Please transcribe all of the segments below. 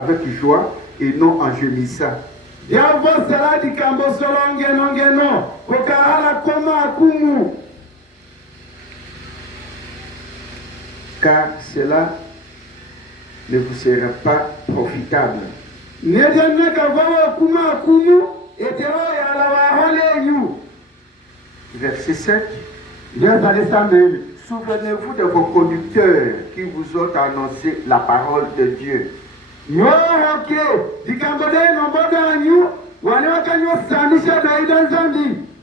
avec joie et non en gémissant. Car cela ne vous sera pas profitable. Verset 7. Souvenez-vous de vos conducteurs qui vous ont annoncé la parole de Dieu.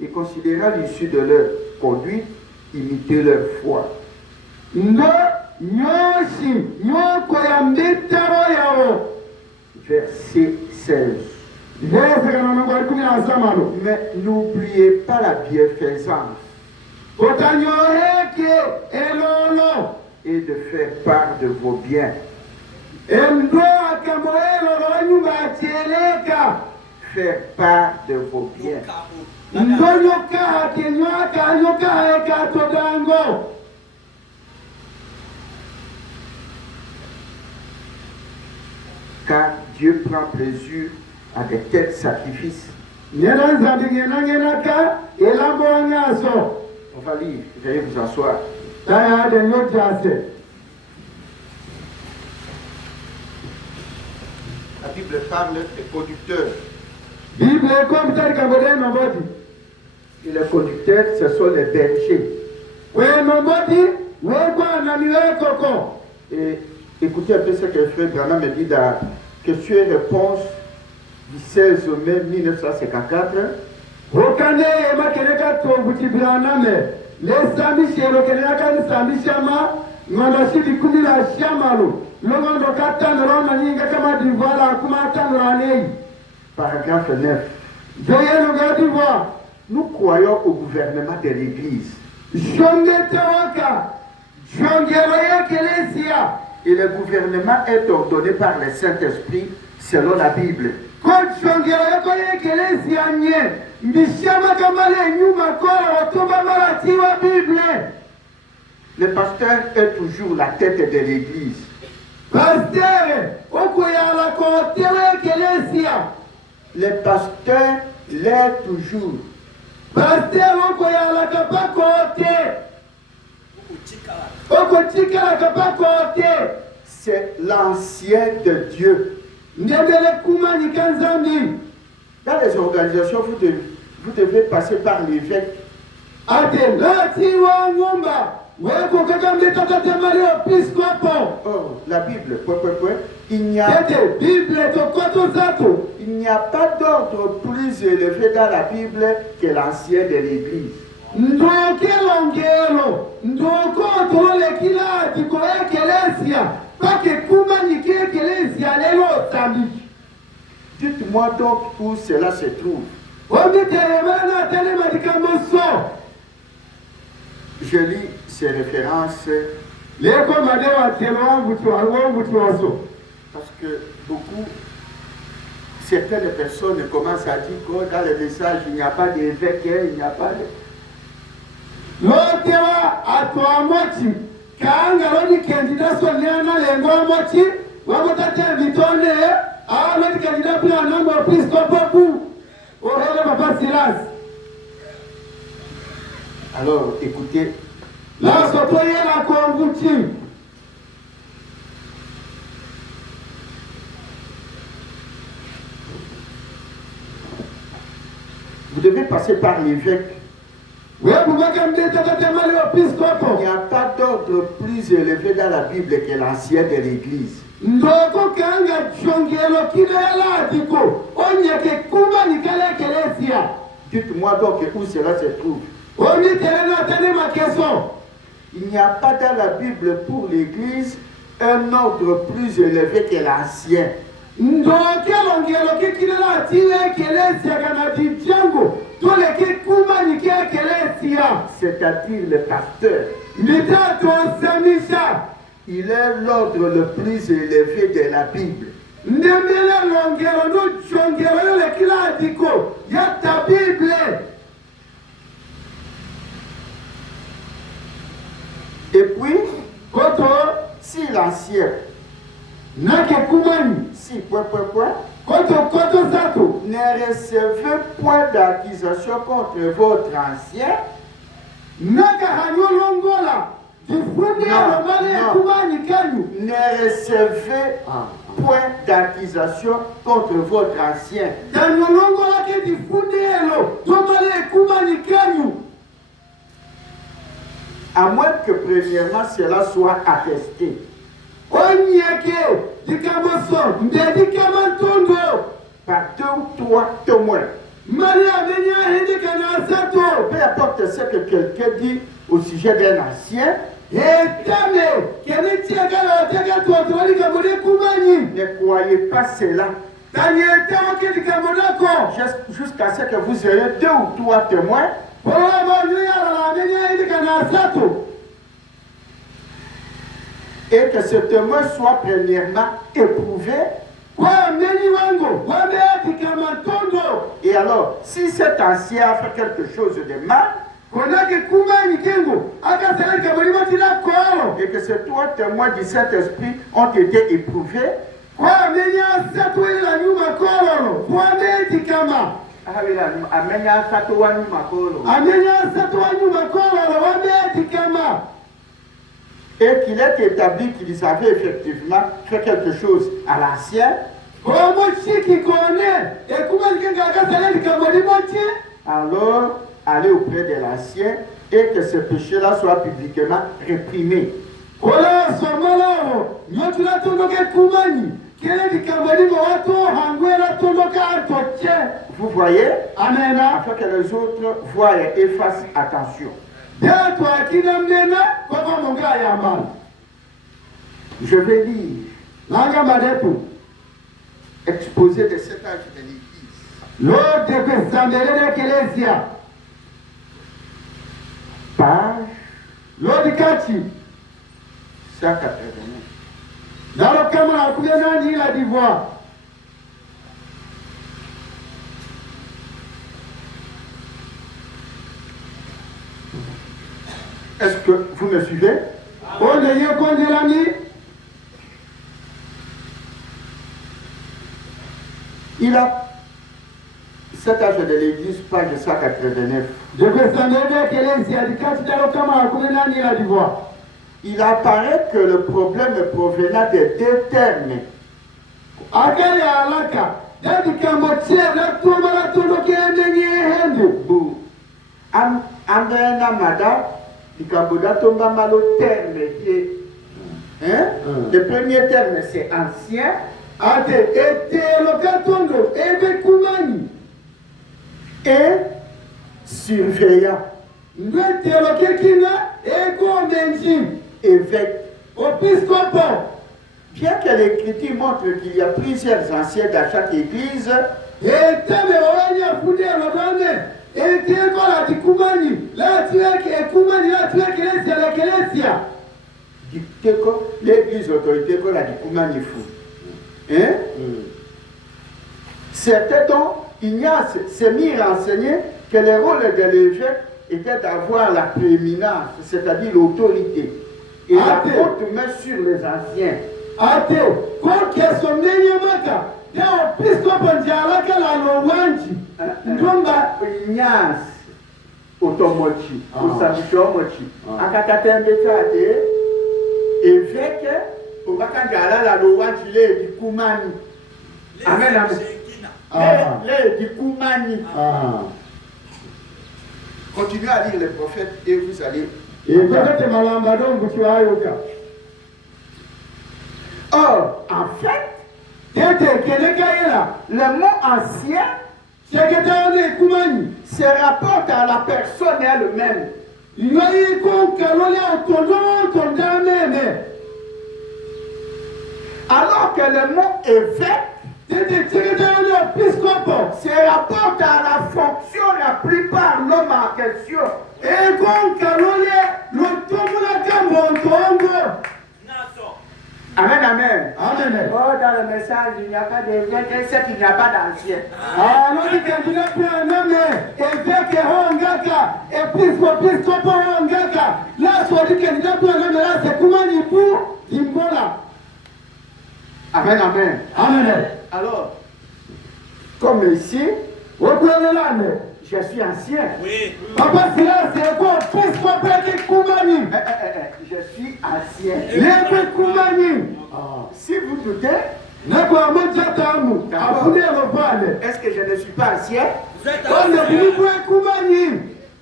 Et considérant l'issue de leur conduite, imitez leur foi. Verset 16. Mais n'oubliez pas la bienfaisance et de faire part de vos biens. Faire part de vos biens. Car Dieu prend plaisir à de tels sacrifices. On va lire, veuillez vous asseoir. La Bible parle des conducteurs. Et les conducteurs, ce sont les bergers. Et écoutez un peu ce que le frère Branham me dit dans question et réponse du 16 mai 1954. Paragraphe 9. Nous croyons au gouvernement de l'Église. Et le gouvernement est ordonné par le Saint-Esprit selon la Bible. Le pasteur est toujours la tête de l'Église. Le pasteur l'est toujours. C'est l'ancien de Dieu. Dans les organisations, vous devez passer par l'évêque. Oh, la Bible, il n'y a pas d'ordre plus élevé dans la Bible que l'ancien de l'Église. Dites-moi donc où cela se trouve. Je lis ces références parce que certaines personnes commencent à dire que dans le message il n'y a pas d'évêque, il n'y a pas de... Alors écoutez, vous devez passer par l'évêque. Il n'y a pas d'ordre plus élevé dans la Bible que l'ancien de l'Église. Dites-moi donc où cela se trouve. Il n'y a pas dans la Bible pour l'Église un ordre plus élevé que l'ancien. C'est-à-dire le pasteur. Il est l'ordre le plus élevé de la Bible. Et puis, si l'ancien Nake kumani. Si, point. Koto sato. Ne recevez point d'accusation contre votre ancien. Naka hanyolongola. Ne recevez point d'accusation contre votre ancien. À moins que premièrement cela soit attesté. Par 2 ou 3 témoins. Peu importe ce que quelqu'un dit au sujet d'un ancien, ne croyez pas cela. Jusqu'à ce que vous ayez 2 ou 3 témoins. Et que ce témoin soit premièrement éprouvé. Et alors, si cet ancien a fait quelque chose de mal, et que ces 3 témoins du Saint-Esprit ont été éprouvés, et qu'il est établi qu'ils avaient effectivement fait quelque chose à l'ancien, alors aller auprès de l'ancien et que ce péché-là soit publiquement réprimé. Vous voyez? Amen. Afin que les autres voient et fassent attention. Je vais lire exposé de cet âge de l'Église. Page 189. Dans le camarade, il a dit voir. Est-ce que vous me suivez? On est bien con de l'ami. Il a cet âge de l'Église, page 189. Je vais s'en aller que les dans le camarade, il a dit voir. Il apparaît que le problème provenant des 2 termes. Le premier terme c'est ancien. Et surveillant. Évêque. Bien que l'Écriture montre qu'il y a plusieurs anciens dans chaque église, l'église autorité pour la Dikoumani fou. Certains dont Ignace s'est mis renseigné que le rôle de l'évêque était d'avoir la prééminence, c'est-à-dire l'autorité. Et la haute main sur les anciens. Ignace Otomochi, Osamuchomochi, Akakatembetate, évêque, Obakangala la Lowanchi, les Dikoumani. Amen, amen. Les Dikoumani. Continuez à lire les prophètes et vous allez. Or, en fait, le mot ancien se rapporte à la personne elle-même. Alors que le mot évêque se rapporte à la fonction la plupart l'homme en question. Amen, amen. Amen. Oh, dans le message, il n'y a pas d'évêque, c'est qu'il n'y a pas d'ancien. Amen, amen. Amen. Alors, comme ici, Okulelelane. je suis ancien. Oui. Papa Silas eko Kristo peke kumani. Je suis ancien. Lebe kumani. Si vous doutez, Neko amoja tamu. Afune rovale. est-ce que je ne suis pas ancien? Vous êtes Onde bilibu kumani.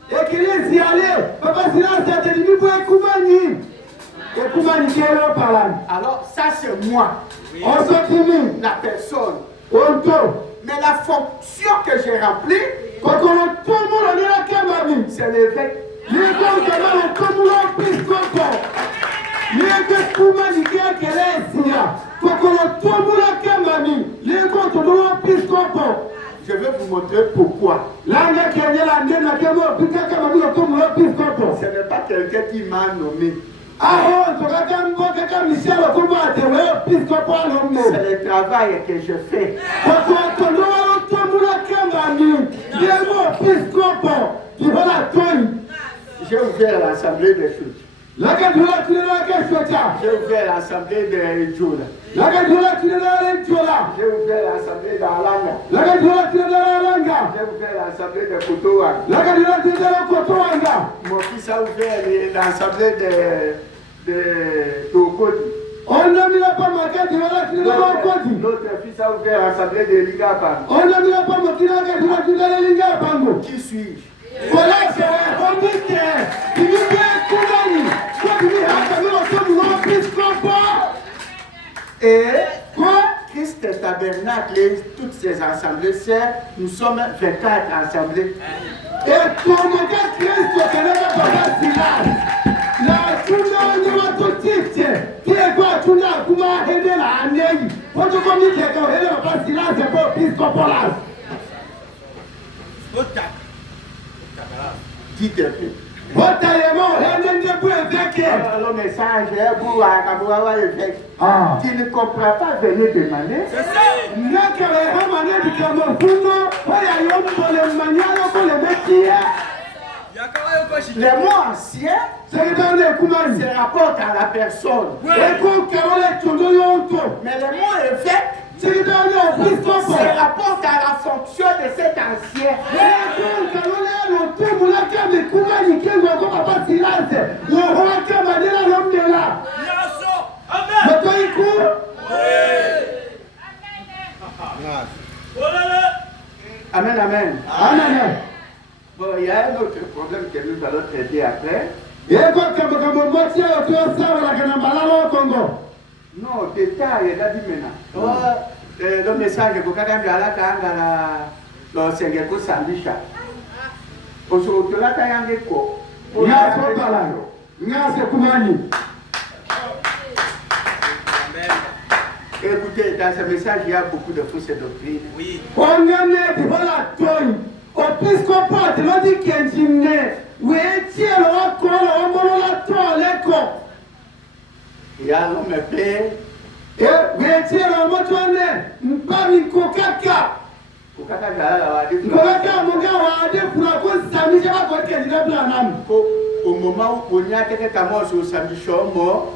Ekilesi ale. Papa Silas ate bilibu kumani. Ekumani kero parlan. Alors, ça c'est moi, On sotimi. la personne. Onto. Mais la fonction que j'ai remplie, Kokoro tomu lo nila kemami. c'est l'évêque. Leko kemalo tomu lo piskoko. Leko kumani kelesi ya. Kokoro tomu lo kemami. Leko tomu lo piskoko. Je vais vous montrer pourquoi. Langa kenyela ndena kemo pika kemami lo tomu lo piskoko. Ce n'est pas quelqu'un qui m'a nommé. Aho tokaka mboka kama Michel okumate wewe piskopo alomno. C'est le travail que je fais. Kokoro lo tomu lo kemami. Leko piskopo. Kibola toi. J'ai ouvert l'assemblée des choses. Laka dula tulela kesota. J'ai ouvert l'assemblée de Djoula. Laka dula tulela lentola. J'ai ouvert l'assemblée d'Alanga. Laka dula tulela langa. J'ai ouvert l'assemblée de Kotoa. Laka dula tulela kotoanga. Mon fils a ouvert l'assemblée de Tokodi. Onda mila pa makati wala tulela koti. L'autre fils a ouvert l'assemblée de Ligapa. Onda mila pa makina ka dula tulela linga pango. Qui suis-je? Voilà c'est ondite. Bibi kumani. Kwa bibi hata mila sobu wa piskopo. Et Quoi? Christ Tabernacle et toutes ces assemblées, nous sommes 24 assemblées. Et comme Kristo kelele papa Silas. Na tuna ni watu tite. Kile kwa tuna kuma hede la anei. Watu komite ka hede papa Silas kwa piskopolas. au tac. Dites un peu. Botalemo hede ndebu eveke. Alors, le message est pour Akaboua l'évêque. Ah. Tu ne comprends pas, venez demander. C'est ça. Nakere hamane bikamo funo. Oya yombole manyalo kole metia. Yakawa yoko shite. Les mots anciens Sekitane kumani. se rapportent à la personne. Eko karole chondo yonto. Mais les mots évêques Sekitane piskopo. se rapportent à la fonction de cet ancien. Eko karole no temu la kame kumani kengo kwa papa Silas. Wohoa kama dela lomdela. Yaso. Amen. Motoiku. Oh là là. Amen, amen. Amen. Bon, il y a un autre problème que nous allons traiter après. Eko kama kama motia otoa sawa la kana balalo Kongo. Non, détail, il a dit maintenant. Le message que quand on a la Sengeko Sandisha. Aujourd'hui, là, tu as un écho. Ngaso balalo. Ngase kumani. Amen. Écoutez, dans ce message, il y a beaucoup de fausses doctrines. Oui. Ongane di bala toi. Opiskopo ti lodi kenjine. Wetie lo kola omolo la to leko. Il y a l'homme père, Wetie lo motone. Mpami kokaka. pour quand on a la wadi, Kokaka monga wa de funa ko samisha ba ko kenjine bla nam. au moment où on y a quelqu'un qui a mort sur sa mission, mort,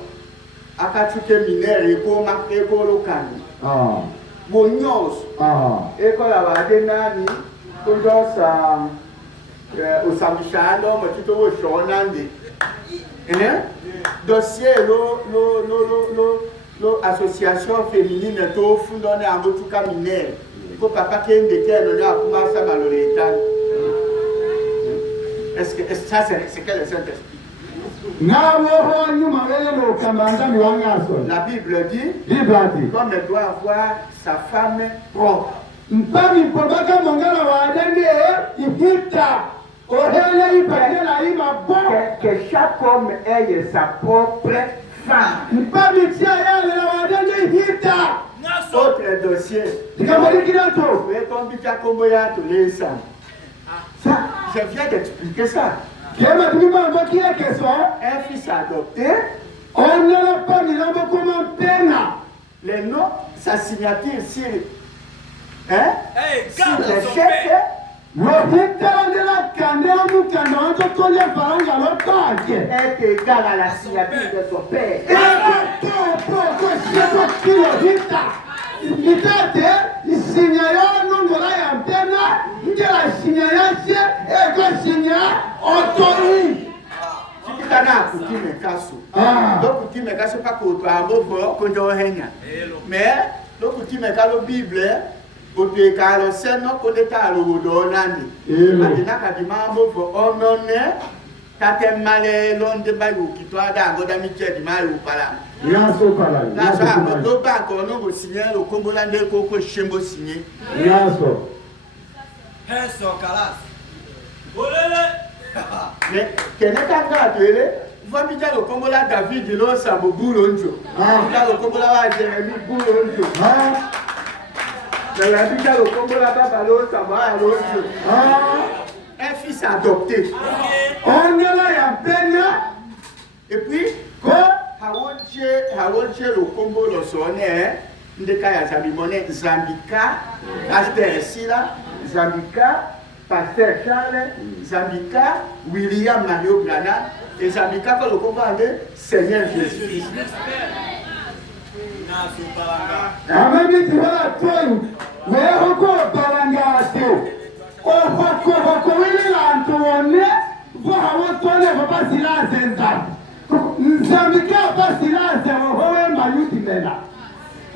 à Katuke mineur, et pour marquer pour le canne. Ah. Bonyos, Ah. et quand la wadi nani, pour dans sa. Au Samishalo, mais tout au Shonandi. Dossier, l'association féminine est au fond donné en tout cas mineur. Il faut papa qui est déterminé à commencer à malheureusement. Est-ce que ça, c'est quel le Saint-Esprit? La Bible dit qu'on doit avoir sa femme propre. Mpami pobaka mongala wa adende ihita ohele ipatela ima bo Que chaque homme ait sa propre femme. mpami tia yale wa adende ihita Naso. Autre dossier. tikamolikira to Vous tombé à Komboya tous les ça. Ça, je viens d'expliquer ça. kema tumima mbokia keso Un fils adopté, onela pami lambo koma pena le nom, sa signature sur, hein, Hey, sur garde le son chèque, père. wohitela ndela kandela mukanda wanto tole faranga lopake est égal à la signature de son père. eko to Seko kilo hita. Mitate, isinya yo nungola ya mpena, ngela isinya yashe, ego isinya otori. Sikitana kutime kaso. Donc kutime kaso pas koto ambo konjo henya. Mais le kutime kalo Bible, koto kalo seno kodeta lo wodonani. Adina kadima ambo onone tate male londe bayu kitwa da ngoda miche di mayu pala. Yaso pala. Naso do ba ko no go signer le kombola nde ko shembo signer. Yaso. Heso kalas. Olele. Mais keneka ka tele, va mi le kombola David lo sambo bulonjo. Ah, le kombola wa Jérémie bulonjo. Ah. La vie le kombola baba lo sambo alonjo. Ah. Un fils adopté. On est là, il y a peine. Et puis, Hawoche le combo le sonne, ndeka ya Zabimone, Zambika, Pasteur Sila, Zambika, Pasteur Charles, Zambika, William Mario Brana, et Zambika que le combo de Seigneur Jésus. Amami tu vas toi, mais encore balanga tu. Wili la Antoine, vous avez pas silence. Nzambika pas silence, vous avez maluti mena.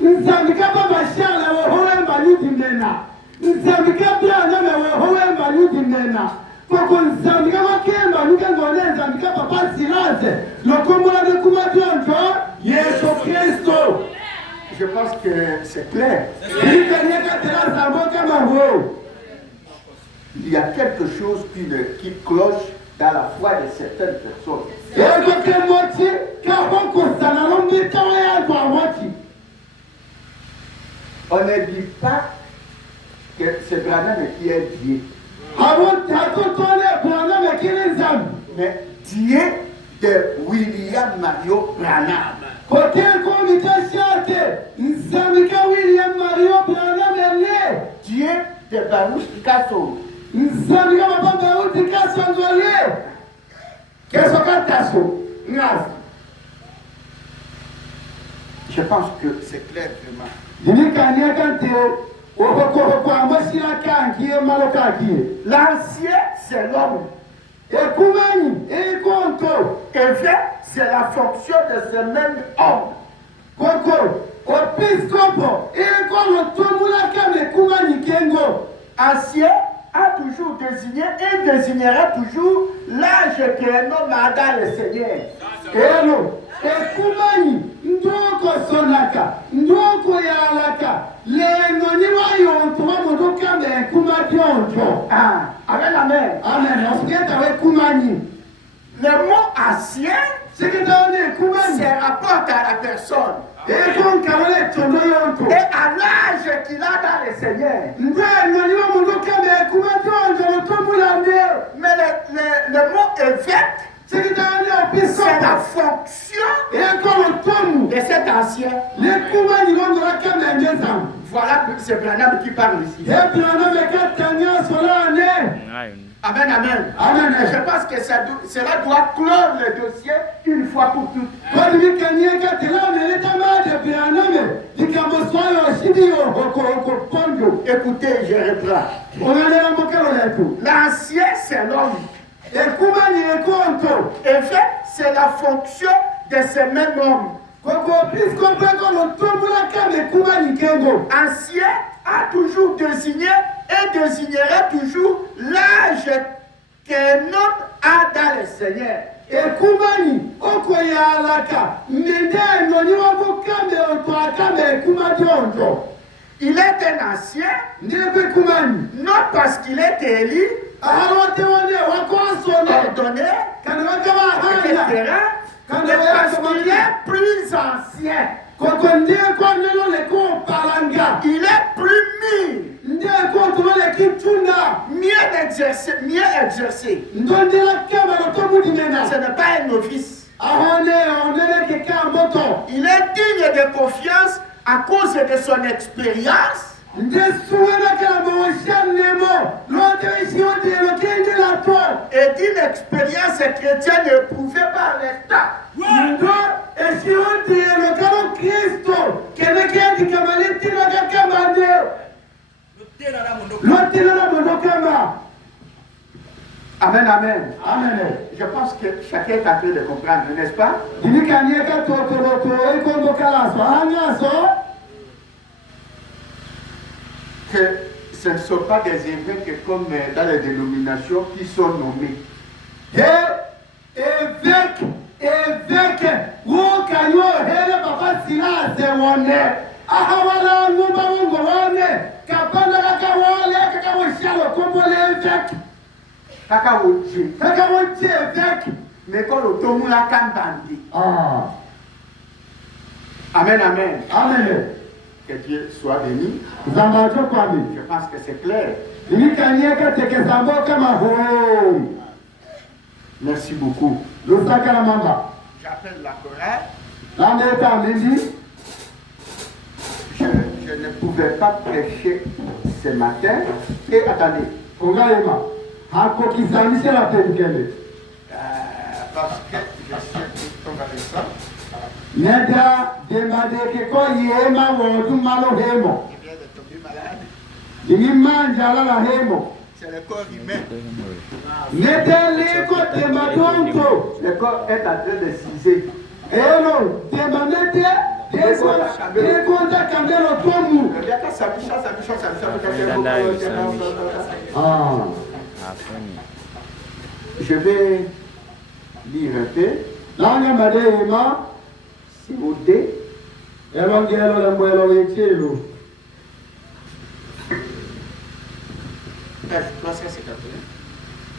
Nzambika pas bachar, vous avez maluti mena. Nzambika bien, vous avez maluti mena. Koko Nzambika va kemba, nous avons Nzambika pas silence. Le combat de Koumadionjo, Yesu Christo. Je pense que c'est clair. Il y a quelque chose qui cloche dans la foi de certaines personnes. On ne dit pas que c'est Branham qui est Dieu. Mais Dieu de William Mario Branham. Dieu de Baruch Picasso. Je pense que c'est clair vraiment. L'ancien, c'est l'homme. Évêque, c'est la fonction de ce même homme. Ancien a toujours désigné et désignera toujours l'âge qu'un homme a dans le Seigneur. Ah, amen, amen. Le mot ancien, c'est rapporte à la personne. Et à l'âge qu'il a dans le Seigneur. Mais le mot évêque, c'est la fonction de cet ancien. Voilà, c'est Branham qui parle ici. Amen, amen. Amen. Je pense que cela doit clore le dossier une fois pour toutes. Écoutez, je reprends. L'ancien, c'est l'homme. Et fait, c'est la fonction de ce même homme. Ancien a toujours désigné et désignera toujours l'âge qu'un homme a dans le Seigneur. Il est un ancien, non parce qu'il est élu, ordonné, etc., mais parce qu'il est plus ancien. Il est plus mieux exercé. Ce n'est pas un novice. Il est digne de confiance à cause de son expérience. Et d'une expérience les chrétiens n'éprouvaient pas l'État. Ndo eshiuti elokalo Kristo kenekedi kamaliti nakakamande lotila na mondo kama. Amen, amen. Amen. Je pense que chacun est en train de comprendre, n'est-ce pas? Dinikanyeka totoroto ekondokalaso hanyaso Que ce ne sont pas des évêques comme dans les dénominations qui sont nommés. Évêque wokanyo hele papa silase wone ahawala ngumba wongo wone kapanda kakawole kakawashalo kombo l'évêque Kaka woje. kakawoche évêque. Mais quand le tomu la kambandi. Ah. Amen, amen. Amen. Que Dieu soit béni. Zambato kwami. Je pense que c'est clair. Dinikanyeka tekezambo kama ho. Merci beaucoup. Lusaka la mamba. J'appelle la chorale. L'andeta mindi. Je ne pouvais pas prêcher ce matin. Et attendez. Kongaima. Hako kisanisha la penkele. Parce que je suis convalescent. Neda dembadeke ko yema wodu malo hemo. Je viens de tomber malade. Dimimanja la hemo. C'est le corps humain. Neda leko dembadonto. Le corps est en train de ciser. Elo dembamete. Dekonda kambelo tomu. Ah. Je vais lire un peu. Langa madema. Si vous dé. Elongelo lemwelo yechelo.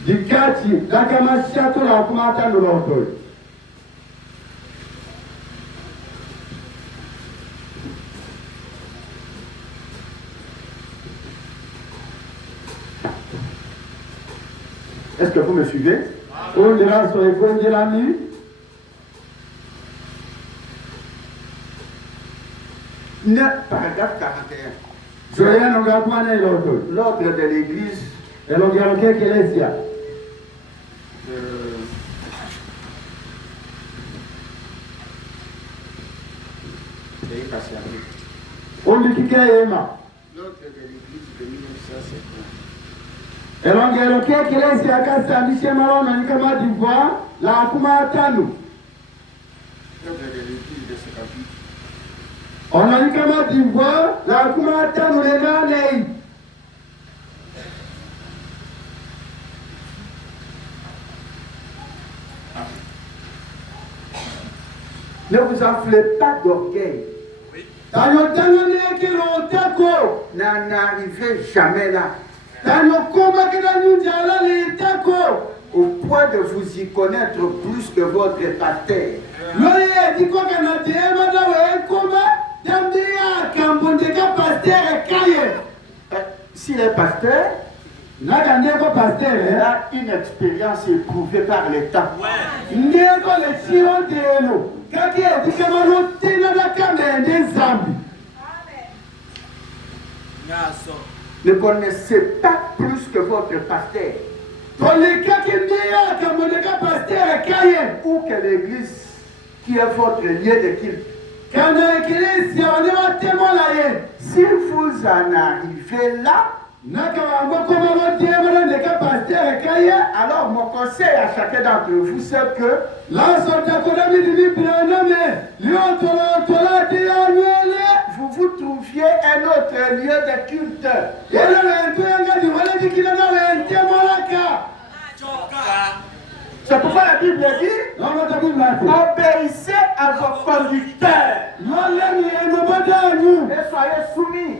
Dikati dakamashato la kumata noloto. Est-ce que vous me suivez? On dira sur les points de la nuit. Paragraphe 41. L'ordre de l'Église. L'ordre de l'Église de 1950. Elongero ke kilesi akasamishe malona ni kama divwa la kuma tano. L'ordre de l'Église de ce chapitre. Ona ni kama divwa la kuma tano le nane. Ne vous enflez pas d'orgueil. Tanyo tanyo ne kilo tako. N'arrivez jamais là. Au point de vous y connaître plus que votre pasteur. S'il est pasteur, il a une expérience éprouvée par le temps. Ne connaissez pas plus que votre pasteur. Ou que l'église qui est votre lieu de culte. Si vous en arrivez là, alors mon conseil à chacun d'entre vous, c'est que vous vous trouviez un autre lieu de culte. C'est pourquoi la Bible dit obéissez à vos conducteurs et soyez soumis.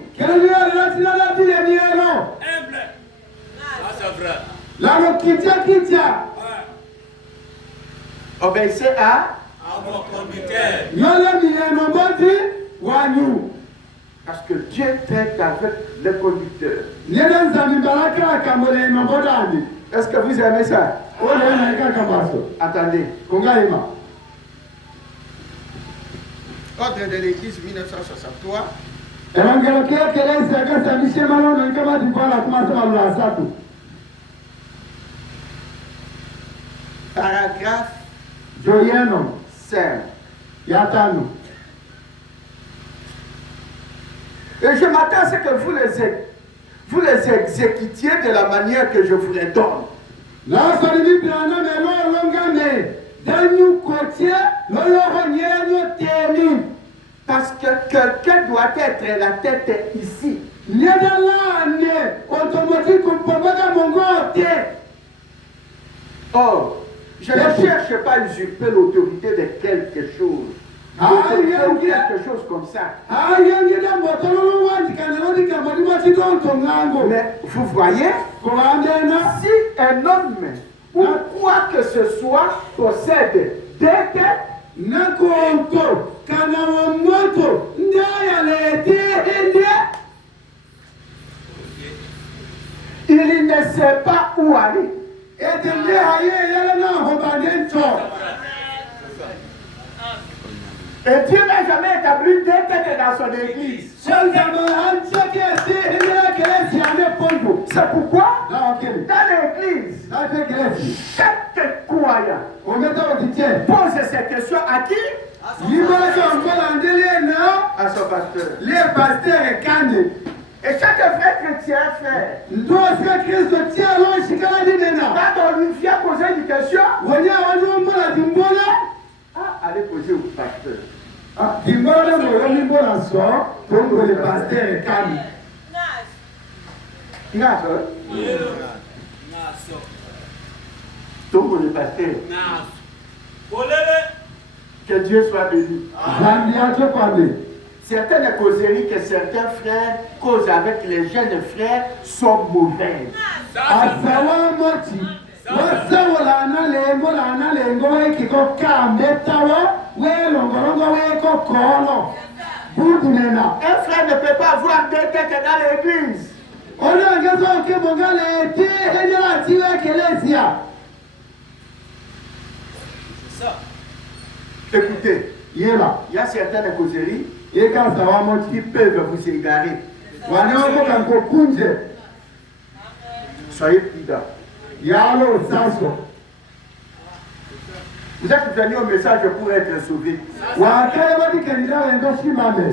Obéissez à vos conducteurs. Parce que Dieu traite avec les conducteurs. Est-ce que vous aimez ça? Attendez. Ordre de l'Église 1963. Paragraphe Joyeno. 5. Yatano. Et je m'attends à ce que vous les exécutiez de la manière que je vous les donne. Là, ça dit bien, mais non, l'ongame. Daniel Cotier, l'Oyon, termine. Parce que quelqu'un doit être la tête ici. Oh, je ne cherche pas à usurper l'autorité de quelque chose. Quelque chose comme ça. Mais vous voyez, si un homme ou quoi que ce soit possède deux têtes, il ne sait pas où aller. Et Dieu n'a jamais établi deux têtes dans son église. C'est pourquoi, dans l'église, chaque croyant pose cette question à qui? À son pasteur. Les pasteurs et chaque frère chrétien fait. Quand on lui vient poser une question, allez poser au pasteur. Le pasteur est calme. Donc le pasteur. Que Dieu soit béni. Certaines causeries que certains frères causent avec les jeunes frères sont mauvaises. Un frère ne peut pas avoir deux têtes dans l'église. Écoutez, il y a certaines causeries qui peuvent vous égarer. Soyez prudents. Vous êtes venu au message pour être sauvé. Ce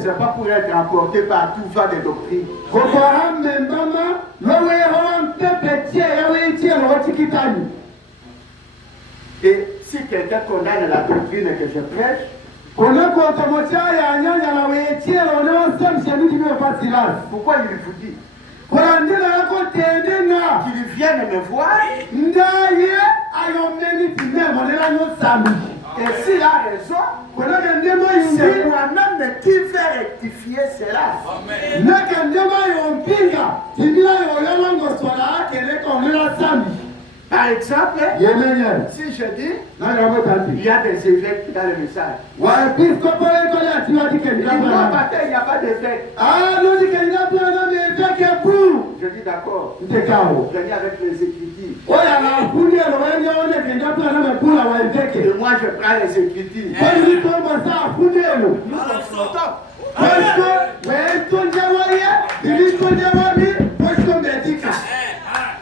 n'est pas pour être emporté par tout vent de doctrine. Et si quelqu'un condamne la doctrine que je prêche, pourquoi il vous dit qu'il vienne me voir? Et s'il a raison, c'est moi-même qui vais rectifier cela. Par exemple, si je dis, il y a des évêques dans le message. Il n'y a pas d'évêque. Je dis d'accord. Venez avec les Écritures. Et moi je prends les Écritures. Nous confrontons.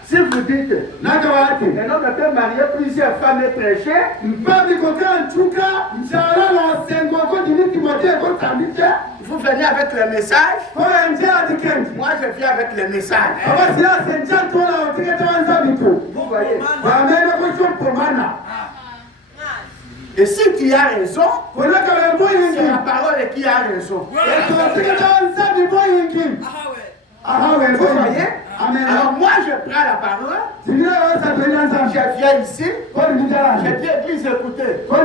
Si vous dites, un homme peut marier plusieurs femmes et prêcher, vous venez avec le message, moi je viens avec le message. Vous voyez. Et si tu as raison, c'est la parole qui a raison. Vous voyez? Alors moi je prends la parole, je viens ici, je dis église écoutez, je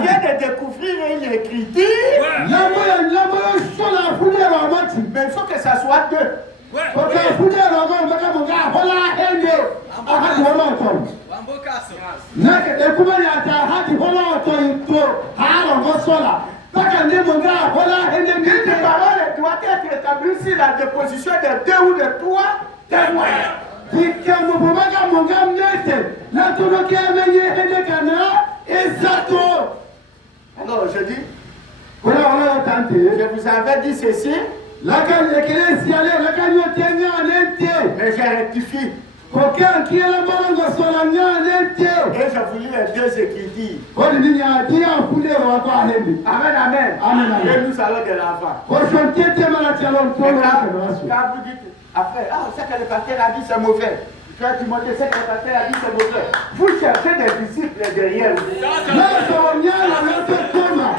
viens de découvrir une écriture, mais il faut que ça soit deux. Une parole doit être établie sur la déposition de deux ou de trois témoins. Alors je dis, je vous avais dit ceci, mais je rectifie. Kokia kila bongo solanya nete. Et je vous lis les deux écritures. Kodi ninyaatia afule wako ahembi. Amen, amen. Amen, amen. Et nous allons de l'avant. Koshotete mala tialon tolo Quand rasu. vous dites, après, ah, c'est que le pasteur a dit c'est mauvais. Tu vas te montrer, c'est que le pasteur a dit c'est mauvais. Vous cherchez des disciples derrière vous. Là, ça vient la même toma.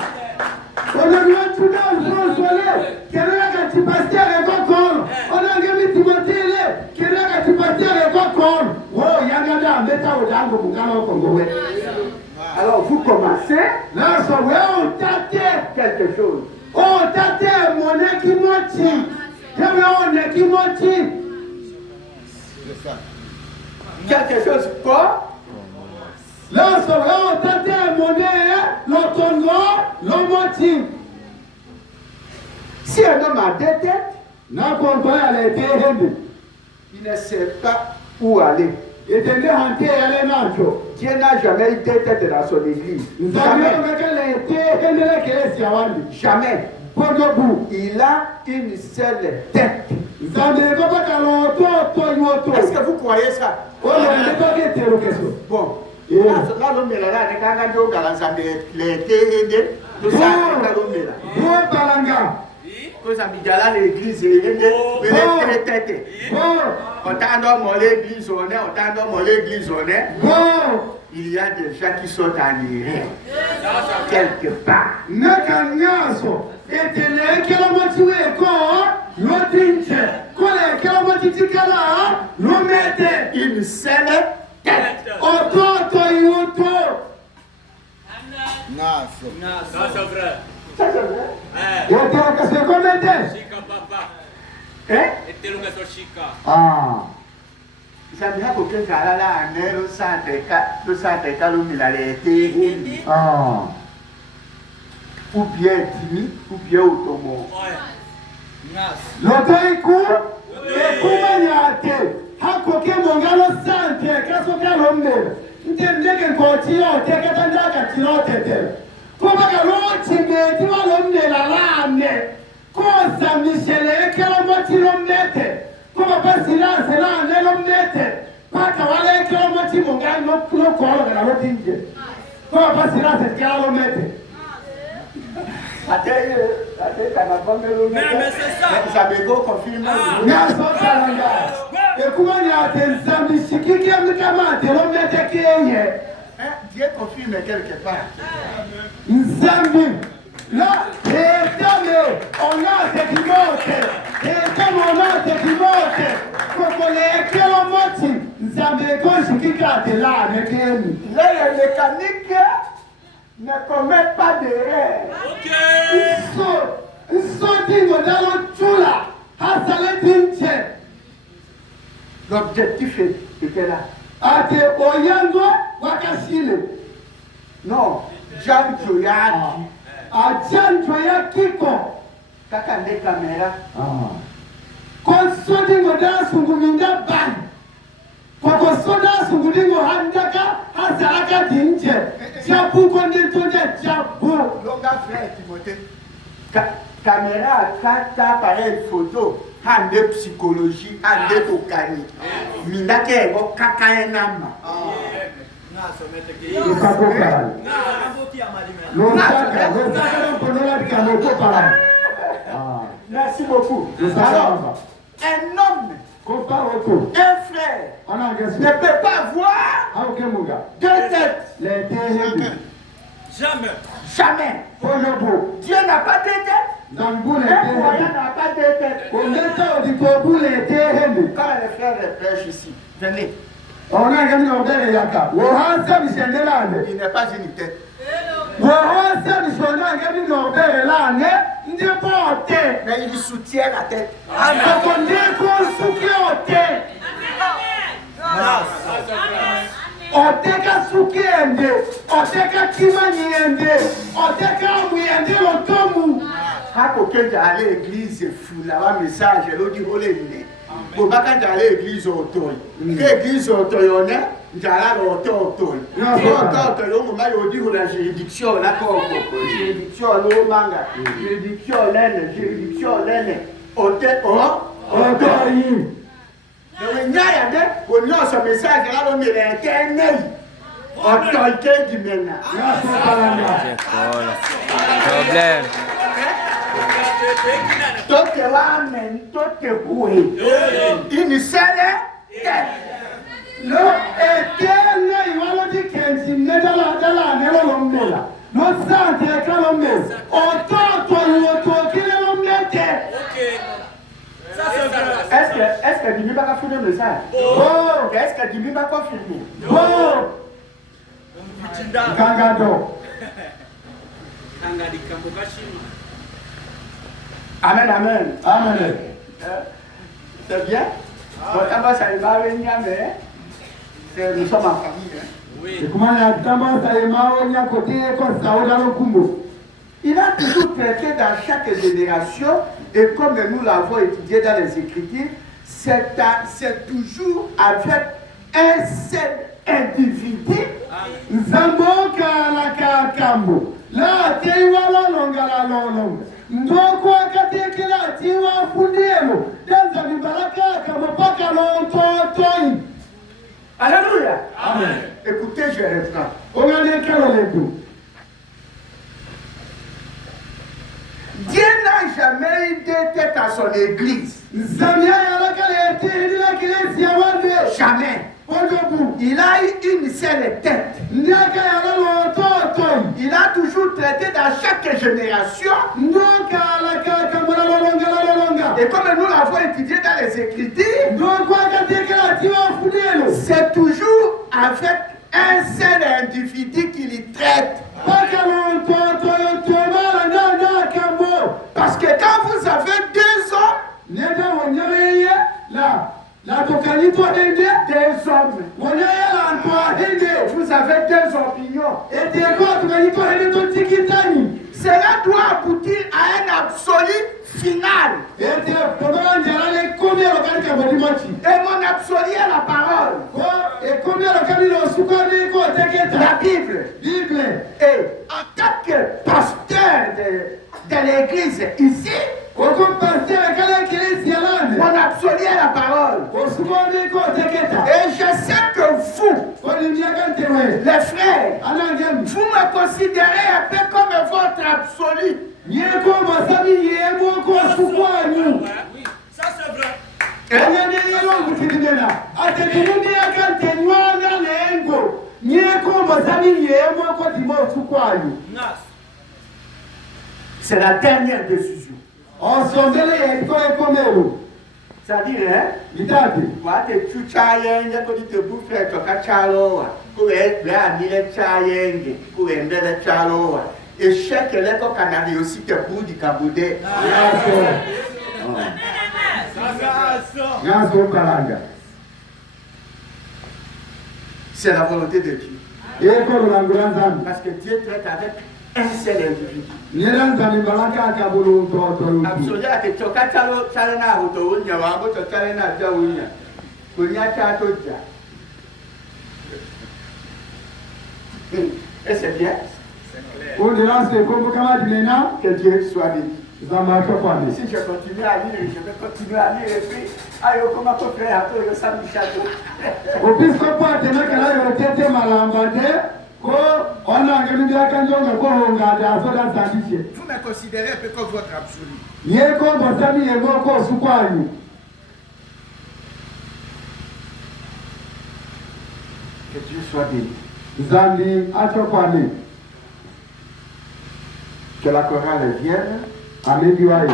On a vu tout dans le soleil. Quel est le petit pasteur et quoi? On a vu Timothée. Quel est le petit pasteur et quoi? Oh, Yagada, Meta au Dango, Mugano, Congo. Alors vous commencez. Là, ça va, on tâte quelque chose. On tâte mon équimoti. On équimoti. Quelque chose quoi? Là, ça va, on tâte mon l'autono, l'omoti. Si un homme a deux têtes, il ne sait pas où aller. Dieu n'a jamais eu deux têtes dans son église. Jamais. Il a une seule tête. Est-ce que vous croyez ça? Bon. Là, l'homme est là, l'église il y a des gens qui sont en erreur quelque part. Une seule tête. Ça c'est vrai. Ça c'est vrai. Chica papa. Hein? Et t'es le gars chica. Ça veut dire que quelqu'un là, le centre, ou bien timide, ou bien automobile. Mais c'est ça. Ça veut confirmer. Dieu confirme quelque part. Là, on a des guimauves, on a des guimauves, pour les kilomètres, nous avons qui gardent là, avec eux. Les mécaniques ne commettent pas d'erreur. Ok. Ils sont dignes dans le tout là, à saler d'une tienne. L'objectif était là. À te oyango, wakasile. Non, Jean Joyard. À Jean Joyard Kiko. Kaka des caméras. Consodingo dans Sunguminda Ban. Koko soda Sungulingo Handaka, Hazaraka Dinche. Tiapu Kondetoja Tiapu. Longa frère Timothée. Caméra, kata appareil photo. Hande psychologie, hande tokani. Mindake ego kaka enama. Merci beaucoup. Alors, un homme, un frère, ne peut pas avoir deux têtes. Jamais. Jamais. Dieu n'a pas de tête. Un croyant n'a pas de tête. Quand les frères prêchent ici, venez. Il n'est pas une tête. Mais il soutient la tête. Oteka sukiende, oteka kimaniende, oteka muyende lotomu. Quand quelqu'un allait à l'église, fou là, message, elle dit oh les pour pas quand à l'église au toy. L'église au toy on est, j'allais au toy. On dit la juridiction là quoi, juridiction le manga, juridiction l'aine, juridiction l'aine. Ote o, otoyi. Mais il y a ce message là, on met l'éternel. Autorité du ménage. Problème. Tout est là, mais tout est coué. Une seule tête. No ekena iwalo di kenzi nedala nelo lombela. No sante kalombe. Ototo yoto kile lombete. Ok. Ça c'est vrai. Est-ce que Dimi va confirmer le message? Oh, Est-ce que Dimi va confirmer? oh, Vichinda. kangado. Kanga di Kambogashima. Amen, amen. Amen. C'est bien? Bon, ça va venir, mais nous sommes en famille. Oui. Ekumanya tamba sayemao nya kote ko sauda lokumbo. Il a toujours traité dans chaque génération, et comme nous l'avons étudié dans les Écritures, c'est toujours avec un seul individu. Zamboka la kakambo. La teiwa longa la lolonga. Ndoko akatekela tiwa fundelo. Danza bibaraka kama paka lontotoi. Alléluia. Amen. Écoutez, je reprends. Ongane kalo letu. Dieu n'a jamais eu deux têtes à son église. Zamia yalakale tihila kilesi ya wande. Jamais. Ojobu. Il a eu une seule tête. Ndaka yalalo totoi. Il a toujours traité dans chaque génération. Ndoka la kakambo la lolonga la lolonga. Et comme nous l'avons étudié dans les Écritures, Ndoko akatekela tiwa fundelo. c'est toujours avec un seul individu qui les traite. Paka lontotoi tobala ndanda kambo. Parce que quand vous avez deux hommes, Nenda wanyaweye la tokalito hende. deux hommes, Wanyaya la antoa hende. vous avez deux opinions. Ete kwa tokalito hende to tikitani. Cela doit aboutir à un absolu final. Ete pobala njalale komia lokali kabodimachi. Et mon absolu est la parole, Ko komia lokali lo sukari ko la teketa. Bible. Bible. Et en tant que pasteur de l'église ici, Oko pasteur kala kilesi yalande. mon absolu est la parole. Ko sukari ko teketa. Et je sais que vous, Ko limyaka ntewe. les frères, Anangem. vous me considérez un peu comme votre absolu. Nyeko masabi yemo ko sukwanyu. Oui. Ça c'est vrai. Anyane yelo kutidena. Ate dunia kante nywana lengo. Nyeko masabi yemo ko timo sukwanyu. Nas. C'est la dernière décision. Osondele yeko ekomelo. C'est-à-dire, hein, Itati. wa te chuchayenge ko te bufre to kachalowa. Ko be anile chayenge, ko endele chalowa. Et chaque leko kanali aussi te budi kabude. Ngaso kalanga. C'est la volonté de Dieu. Eko lulangulanzani. Parce que Dieu traite avec un seul individu. Nilanzani balaka kabulu toto. Absolument, que choka chalo chalena hoto unya wango to chalena ja unya. Kunya chato ja. Et c'est bien. Ondilanse kombo kama dinena. Que Dieu soit béni. Zamaka kwani. Si je continue à lire, je vais continuer à lire et puis, aïe, comment on fait après le samedi château. Opisko pate na kala yotete malambade. Ko ona ngemindia kanjonga ko honga da soda sandishe. Vous me considérez un peu comme votre absolu. Yeko masami yemo ko sukwanyu. Que Dieu soit béni. Zambi acho kwani. Que la chorale vienne. Amedi wayo.